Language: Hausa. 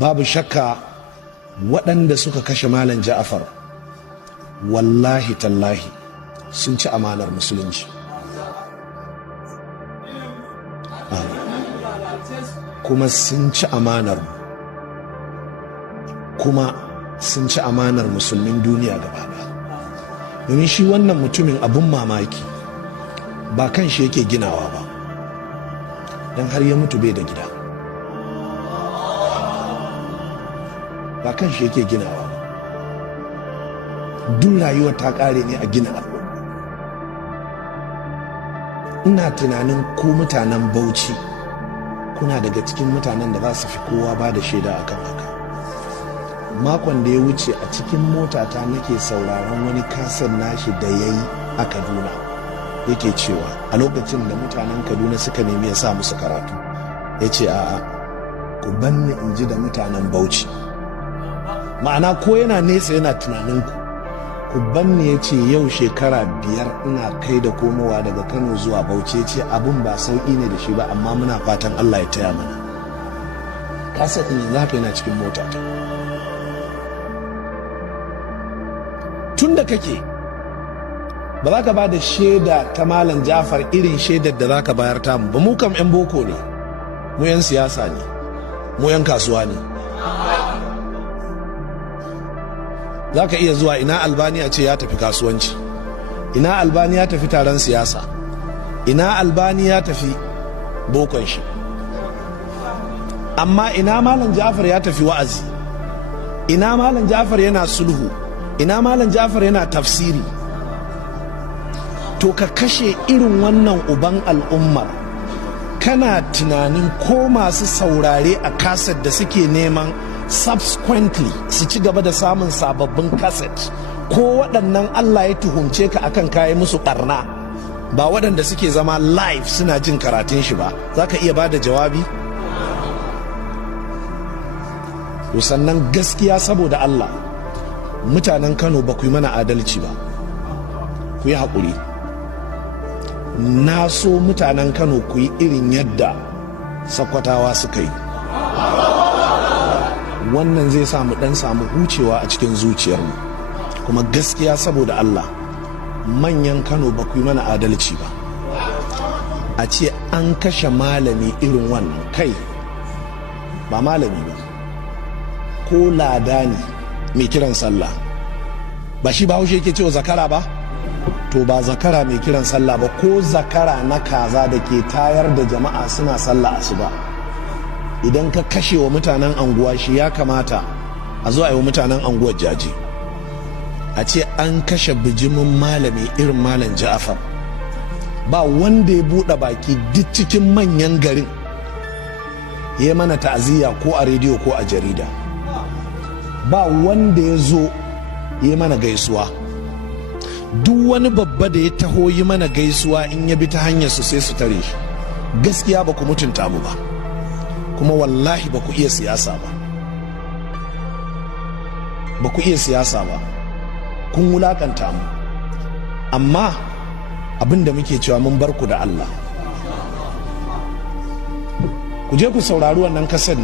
babu shakka waɗanda suka kashe Malam Ja'far wallahi tallahi sun ci amanar musulunci, kuma sun ci amanar musulmin duniya gaba ɗaya. Domin shi wannan mutumin abun mamaki ba kan shi yake ginawa ba, don har ya mutu bai da gida. Ba kan shi yake ginawa ba, duk rayuwa ta ƙare ne a gina al'umma. Ina tunanin ku mutanen Bauchi kuna daga cikin mutanen da za su fi kowa ba da shaida akan haka. Makon da ya wuce a cikin motata nake sauraron wani kasar nashi da ya yi a Kaduna, yake cewa a lokacin da mutanen Kaduna suka nemi ya sa musu karatu, ya ce a'a, ku banni in ji da mutanen Bauchi. Ma'ana ko yana nesa yana tunaninku, ku banni, ya ce yau shekara 5 ina kai da komowa daga Kano zuwa Bauchi, ya ce abin ba sauƙi ne da shi ba, amma muna fatan Allah ya taya mana. Kasar ɗin yanzu haka yana cikin motata. Tun da kake ba za ka ba da shaida ta Malam Ja'far irin shaidar da za ka bayar tamu ba. Mu kam 'yan boko ne, mu 'yan siyasa ne, mu 'yan kasuwa ne. Za ka iya zuwa ina Albani a ce ya tafi kasuwanci, ina Albani ya tafi taron siyasa, ina Albani ya tafi bokon shi, amma ina Malam Ja'far ya tafi wa'azi, ina Malam Ja'far yana sulhu, ina Malam Ja'far yana tafsiri. To ka kashe irin wannan uban al'ummar, kana tunanin ko masu saurare a kaset da suke neman subsequently su ci gaba da samun sababbin kaset, ko waɗannan Allah ya tuhumce ka akan kayi musu ɓarna, ba waɗanda suke zama live suna jin karatun shi ba, za ka iya ba da jawabi? Sannan gaskiya saboda Allah, mutanen Kano ba ku yi mana adalci ba, ku yi haƙuri. Na so mutanen Kano ku yi irin yadda Sakkwatawa suka yi. Wannan zai samu ɗan samu hucewa a cikin zuciyarmu. Kuma gaskiya saboda Allah, manyan Kano ba ku yi mana adalci ba. A ce an kashe malami irin wannan, kai ba malami ba, ko ladani mai kiran sallah, ba shi ba haushe yake cewa zakara ba? To ba zakara mai kiran sallah ba, ko zakara na kaza da ke tayar da jama'a suna sallah asuba, idan ka kashe wa mutanen anguwa shi, ya kamata a zo a yi wa mutanen anguwar jaji. A ce an kashe bijimin malami irin Malam Ja'far, ba wanda ya buɗe baki duk cikin manyan garin ya mana ta'aziyya ko a rediyo ko a jarida, ba wanda ya zo yi mana gaisuwa. Duk wani babba da ya taho yi mana gaisuwa, in ya bi ta hanyar su sai su tare shi. Gaskiya ba ku mutunta mu ba, kuma wallahi ba ku iya siyasa ba, ba ku iya siyasa ba, kun wulakanta mu. Amma abin da muke cewa mun bar ku da Allah. Ku je ku saurari wannan kasar.